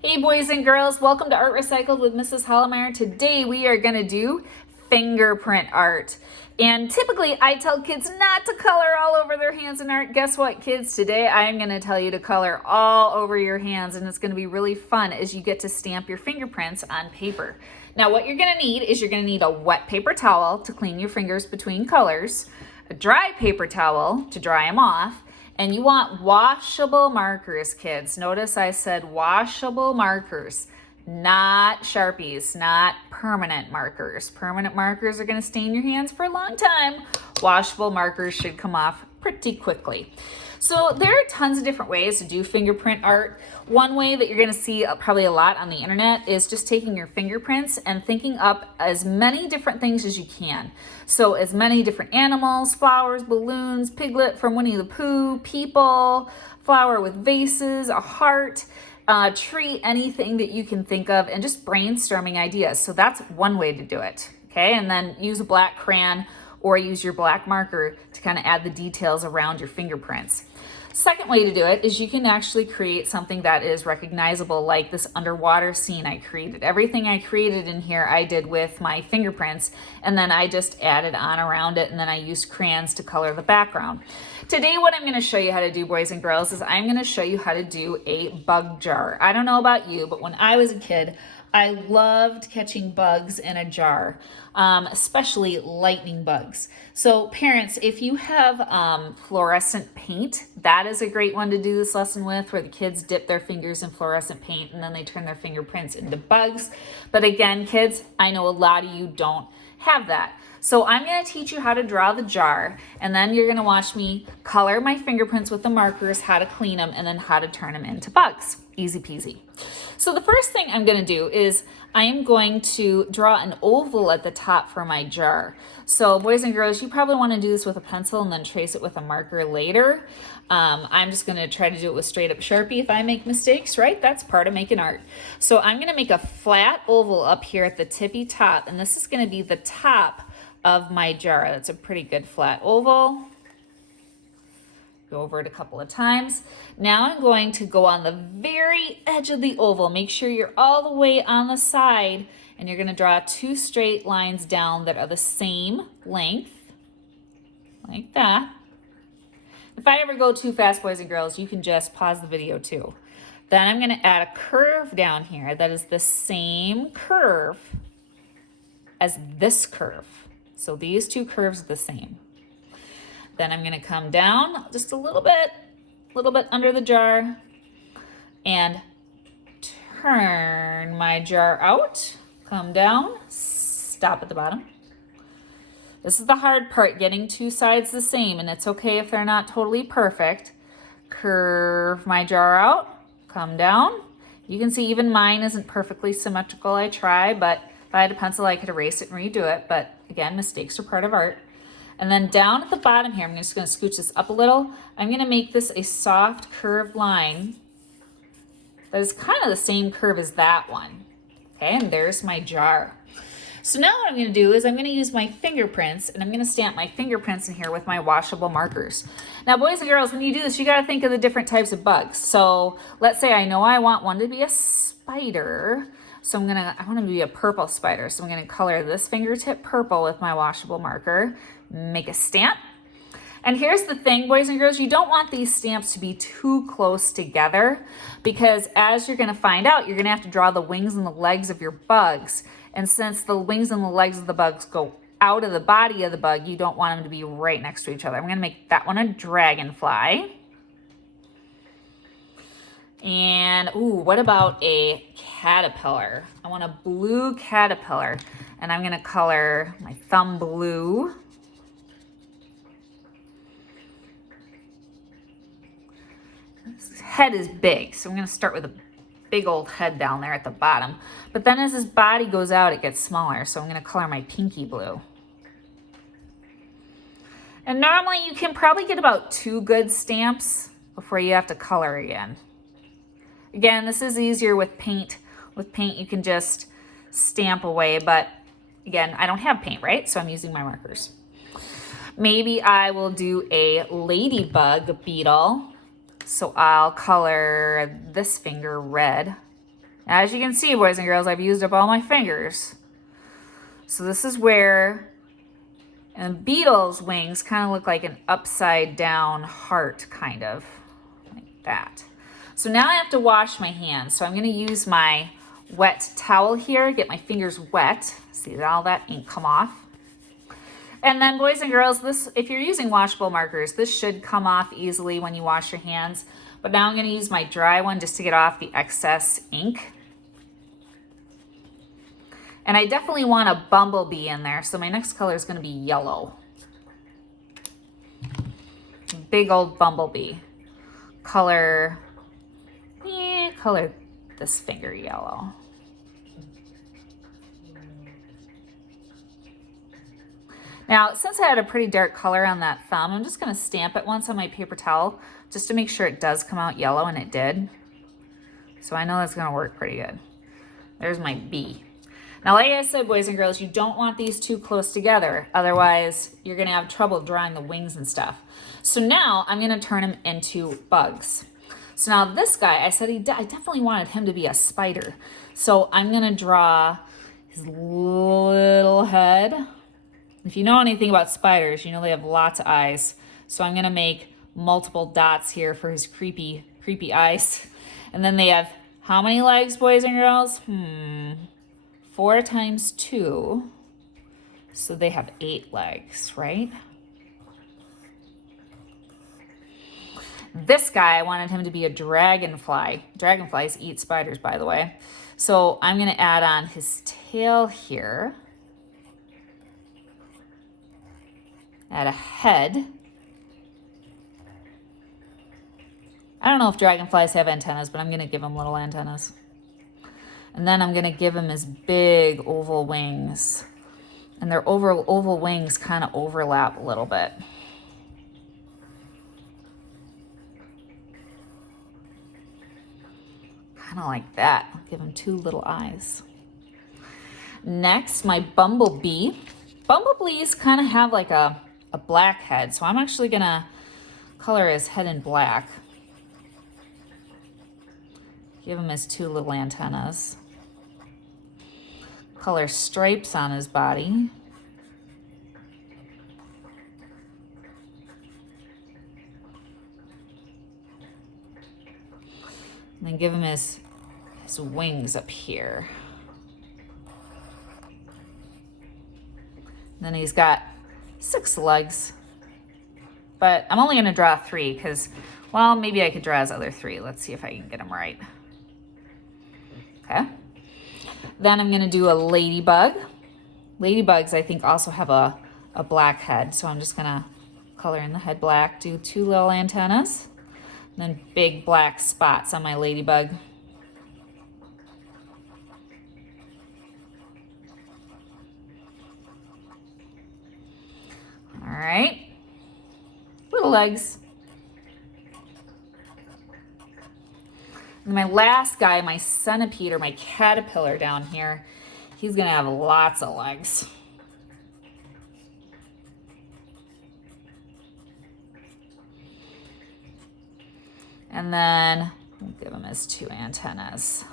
Hey boys and girls, welcome to Art Recycled with Mrs. Hollemeyer. Today we are going to do fingerprint art. And typically I tell kids not to color all over their hands in art. Guess what, kids? Today I'm going to tell you to color all over your hands, and it's going to be really fun as you get to stamp your fingerprints on paper. Now what you're going to need is you're going to need a wet paper towel to clean your fingers between colors, a dry paper towel to dry them off, and you want washable markers, kids. Notice I said washable markers, not Sharpies, not permanent markers. Permanent markers are going to stain your hands for a long time. Washable markers should come off pretty quickly. So there are tons of different ways to do fingerprint art. One way that you're going to see probably a lot on the internet is just taking your fingerprints and thinking up as many different things as you can. So as many different animals, flowers, balloons, Piglet from Winnie the Pooh, people, flower with vases, a heart, tree, anything that you can think of, and just brainstorming ideas. So that's one way to do it. Okay, and then use a black crayon or use your black marker to kind of add the details around your fingerprints. Second way to do it is you can actually create something that is recognizable, like this underwater scene I created. Everything I created in here I did with my fingerprints, and then I just added on around it, and then I used crayons to color the background. Today what I'm going to show you how to do, boys and girls, is I'm going to show you how to do a bug jar. I don't know about you, but when I was a kid, I loved catching bugs in a jar, especially lightning bugs. So parents, if you have fluorescent paint, that is a great one to do this lesson with, where the kids dip their fingers in fluorescent paint and then they turn their fingerprints into bugs. But again, kids, I know a lot of you don't have that. So I'm going to teach you how to draw the jar, and then you're going to watch me color my fingerprints with the markers, how to clean them, and then how to turn them into bugs. Easy peasy. So the first thing I'm going to do is I am going to draw an oval at the top for my jar. So boys and girls, you probably want to do this with a pencil and then trace it with a marker later. I'm just going to try to do it with straight up Sharpie if I make mistakes, right? That's part of making art. So I'm going to make a flat oval up here at the tippy top, and this is going to be the top of my jar. That's a pretty good flat oval. Go over it a couple of times. Now I'm going to go on the very edge of the oval. Make sure you're all the way on the side, and you're going to draw two straight lines down that are the same length, like that. If I ever go too fast, boys and girls, you can just pause the video too. Then I'm going to add a curve down here that is the same curve as this curve. So these two curves are the same. Then I'm going to come down just a little bit under the jar and turn my jar out, come down, stop at the bottom. This is the hard part, getting two sides the same, and it's okay if they're not totally perfect. Curve my jar out, come down. You can see even mine isn't perfectly symmetrical. I try, but if I had a pencil, I could erase it and redo it. But again, mistakes are part of art. And then down at the bottom here, I'm just going to scooch this up a little. I'm going to make this a soft curved line that is kind of the same curve as that one. Okay, and there's my jar. So now what I'm going to do is I'm going to use my fingerprints, and I'm going to stamp my fingerprints in here with my washable markers. Now, boys and girls, when you do this, you got to think of the different types of bugs. So let's say I know I want one to be a spider. So I want it to be a purple spider. So I'm going to color this fingertip purple with my washable marker, make a stamp. And here's the thing, boys and girls, you don't want these stamps to be too close together, because as you're going to find out, you're going to have to draw the wings and the legs of your bugs. And since the wings and the legs of the bugs go out of the body of the bug, you don't want them to be right next to each other. I'm going to make that one a dragonfly. And, ooh, what about a caterpillar? I want a blue caterpillar, and I'm going to color my thumb blue. His head is big, so I'm going to start with a big old head down there at the bottom. But then as his body goes out, it gets smaller, so I'm going to color my pinky blue. And normally you can probably get about 2 good stamps before you have to color again. Again, this is easier with paint. With paint, you can just stamp away, but again, I don't have paint, right? So I'm using my markers. Maybe I will do a ladybug beetle. So I'll color this finger red. As you can see, boys and girls, I've used up all my fingers. So this is where, and beetle's wings kind of look like an upside down heart, kind of like that. So now I have to wash my hands. So I'm going to use my wet towel here, get my fingers wet. See all that ink come off. And then boys and girls, this, if you're using washable markers, this should come off easily when you wash your hands. But now I'm going to use my dry one just to get off the excess ink. And I definitely want a bumblebee in there, so my next color is going to be yellow. Big old bumblebee. Color this finger yellow. Now, since I had a pretty dark color on that thumb, I'm just going to stamp it once on my paper towel just to make sure it does come out yellow, and it did. So I know that's going to work pretty good. There's my bee. Now, like I said, boys and girls, you don't want these too close together. Otherwise, you're going to have trouble drawing the wings and stuff. So now I'm going to turn him into bugs. So now this guy, I said I definitely wanted him to be a spider. So I'm going to draw his little head. If you know anything about spiders, you know they have lots of eyes. So I'm going to make multiple dots here for his creepy eyes. And then they have how many legs, boys and girls? 4 times 2, so they have 8 legs, right? This guy, I wanted him to be a dragonfly. Dragonflies eat spiders, by the way. So I'm going to add on his tail here. Add a head. I don't know if dragonflies have antennas, but I'm going to give him little antennas. And then I'm going to give him his big oval wings. And their oval wings kind of overlap a little bit. Kind of like that. I'll give him 2 little eyes. Next, my bumblebee. Bumblebees kind of have like a black head. So I'm actually going to color his head in black. Give him his 2 little antennas. Color stripes on his body. And then give him his wings up here. And then he's got 6 legs. But I'm only going to draw 3 because, well, maybe I could draw his other 3. Let's see if I can get them right. Okay. Then I'm going to do a ladybug. Ladybugs, I think, also have a black head. So I'm just going to color in the head black, do 2 little antennas, and then big black spots on my ladybug. All right. Little legs. And my last guy, my centipede or my caterpillar down here, he's going to have lots of legs. And then we'll give him his 2 antennas.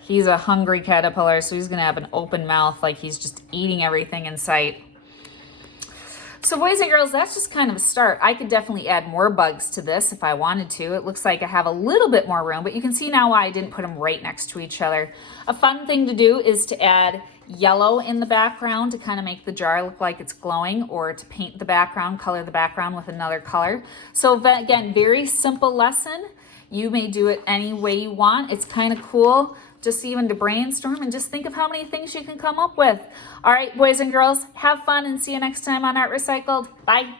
He's a hungry caterpillar, so he's going to have an open mouth like he's just eating everything in sight. So boys and girls, that's just kind of a start. I could definitely add more bugs to this if I wanted to. It looks like I have a little bit more room, but you can see now why I didn't put them right next to each other. A fun thing to do is to add yellow in the background to kind of make the jar look like it's glowing, or to paint the background, color the background with another color. So again, very simple lesson. You may do it any way you want. It's kind of cool just even to brainstorm and just think of how many things you can come up with. All right, boys and girls, have fun and see you next time on Art Recycled. Bye.